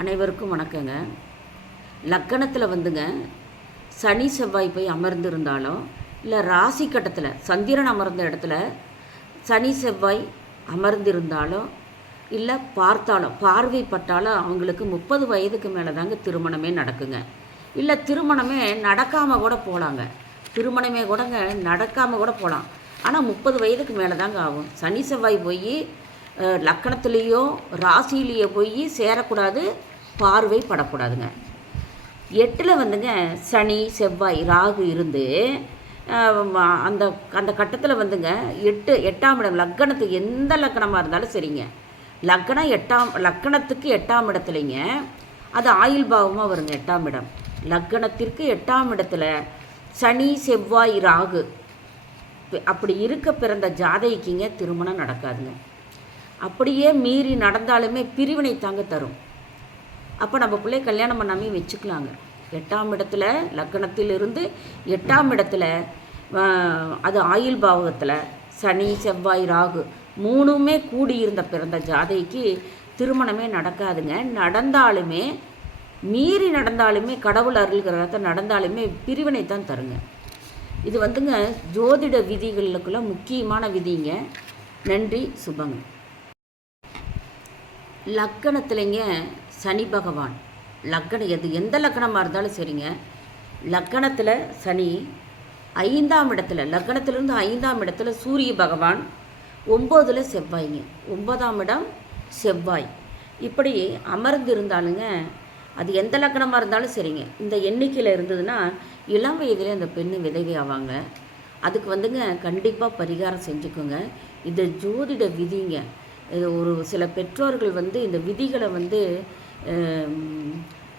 அனைவருக்கும் வணக்கங்க. லக்கணத்தில் வந்துங்க சனி செவ்வாய் போய் அமர்ந்திருந்தாலும், இல்லை ராசி கட்டத்தில் சந்திரன் அமர்ந்த இடத்துல சனி செவ்வாய் அமர்ந்திருந்தாலும், இல்லை பார்த்தாலும் பார்வைப்பட்டாலும் அவங்களுக்கு 30 வயதுக்கு மேலே தாங்க திருமணமே நடக்குங்க. இல்லை திருமணமே நடக்காமல் கூட போகலாங்க. திருமணமே கூடங்க நடக்காமல் கூட போகலாம். ஆனால் 30 வயதுக்கு மேலே தாங்க ஆகும். சனி செவ்வாய் போய் லக்கணத்துலேயோ ராசிலேயோ போய் சேரக்கூடாது, பார்வை படக்கூடாதுங்க. 8ல் வந்துங்க சனி செவ்வாய் ராகு இருந்து அந்த அந்த கட்டத்தில் வந்துங்க 8ஆம் இடம் லக்கணத்துக்கு எந்த லக்கணமாக இருந்தாலும் சரிங்க, லக்கணத்துக்கு 8ஆம் இடத்துலைங்க அது ஆயுள் பாவமாக வருங்க. 8ஆம் இடம் லக்கணத்திற்கு 8ஆம் இடத்துல சனி செவ்வாய் ராகு அப்படி இருக்க பிறந்த ஜாதகிக்குங்க திருமணம் நடக்காதுங்க. அப்படியே மீறி நடந்தாலுமே பிரிவினை தாங்க தரும். அப்போ நம்ம பிள்ளை கல்யாணம் பண்ணாமே வச்சுக்கலாங்க. 8ஆம் இடத்துல லக்கணத்திலிருந்து 8ஆம் இடத்துல அது ஆயுள் பாவகத்தில் சனி செவ்வாய் ராகு 3மே கூடியிருந்த பிறந்த ஜாதகிக்கு திருமணமே நடக்காதுங்க. நடந்தாலுமே மீறி நடந்தாலுமே கடவுள் அருள்கிறத நடந்தாலுமே பிரிவினை தான் தருங்க. இது வந்துங்க ஜோதிட விதிகளுக்குள்ள முக்கியமான விதிங்க. நன்றி, சுபங்க. லக்கணத்துலேங்க சனி பகவான் லக்கணம் எந்த லக்கணமாக இருந்தாலும் சரிங்க, லக்கணத்தில் சனி 5ஆம் இடத்துல லக்கணத்திலிருந்து 5ஆம் இடத்துல சூரிய பகவான் 9ல் செவ்வாய்ங்க, 9ஆம் இடம் செவ்வாய் இப்படி அமர்ந்து இருந்தாலுங்க, அது எந்த லக்கணமாக இருந்தாலும் சரிங்க, இந்த எண்ணிக்கையில் இருந்ததுன்னா இளம் வயதில் அந்த பெண்ணு விதவை ஆவாங்க. அதுக்கு வந்துங்க கண்டிப்பாக பரிகாரம் செஞ்சுக்கோங்க. இது ஜோதிட விதிங்க. இது ஒரு சில பெற்றோர்கள் வந்து இந்த விதிகளை வந்து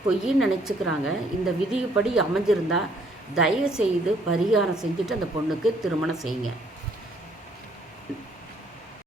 பொய்ன்னு நினச்சிக்கிறாங்க. இந்த விதிப்படி அமைஞ்சிருந்தால் தயவு செய்து பரிகாரம் செஞ்சுட்டு அந்த பொண்ணுக்கு திருமணம் செய்யுங்க.